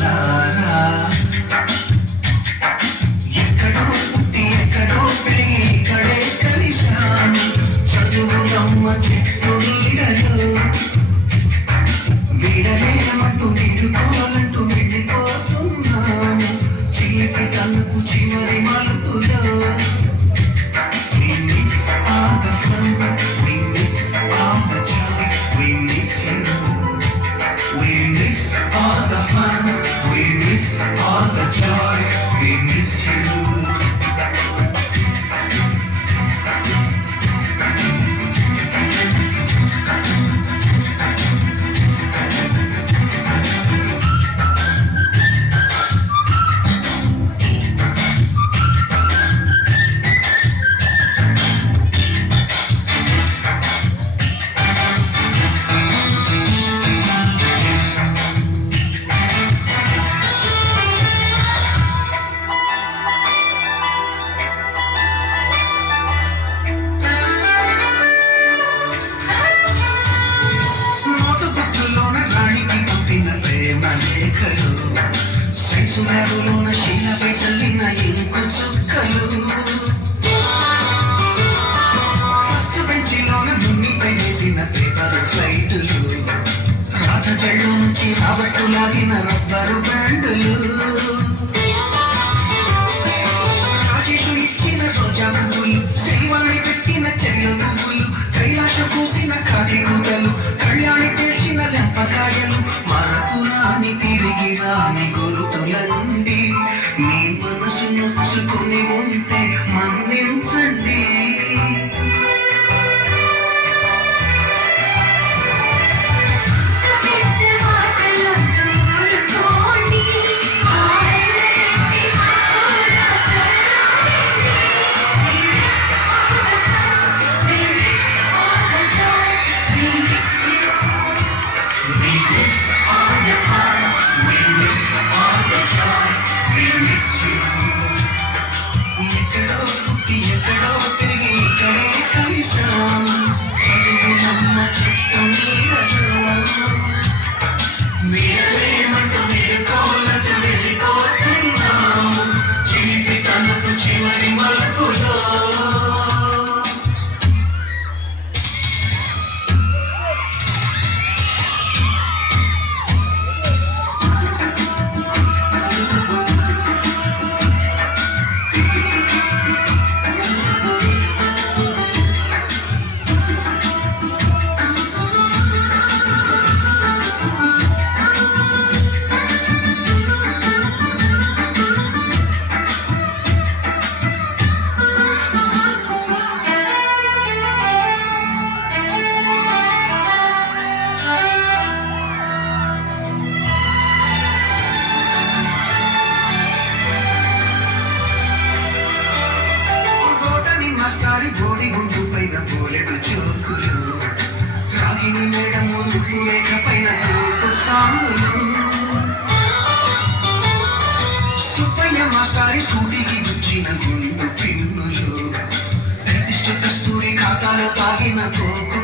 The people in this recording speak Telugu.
కనులారా ఎక్కడో పుట్టి ఎక్కడో పెరిగి ఇక్కడే కలిశాను చదువులమ్మ చెట్టు నీడలు వీడలేమంటూ వీడుకోవాలంటూ వెళ్ళిపోతున్నాము చిలిపి తనకు చివరి మలుపులో We miss all the fun, we miss all the joy, we miss you. We miss all the fun, we miss all the joy, we miss you. సురాగులోన శీలపై చల్లిన ఇంకు చుక్కలు ఫస్ట్ బెంచిలోన దున్నిపై వేసిన పేపర్ ఫ్లైటులు రాత జళ్ళు నుంచి రాబట్టు లాగిన రబ్బరు బ్యాండులు రాజేషు ఇచ్చిన రోజా పువ్వులు శివాణి పెట్టిన చెర్ల పువ్వులు కైలాస పూసిన కాకి కూతలు కళ్యాణి పేర్చిన లెంపకాయలు మరపురాని తిరిగి రాని గురుతులండి మీ మనసు నొచ్చుకుని ఉంటే మన్నించండి ఎక్కడో పుట్టి ఎక్కడో పెరిగి ఇక్కడే కలిశాము చదువులమ్మ చెట్టు నీడలు వీడలేమంటూ వీడుకోవాలంటూ వెళ్ళిపోతున్నాము చిలిపి తనకు చివరి మలుపులో మాస్టారి గోడి గుండు పైన పోలెడు చోకులు రాగిని మేడము రేఖ పైన తోపు సాంగులు సుబ్బయ్య మాస్టారి స్కూటీకి గుచ్చిన గుండు పిన్నులు కస్తూరి ఖాతాలో తాగిన కోకు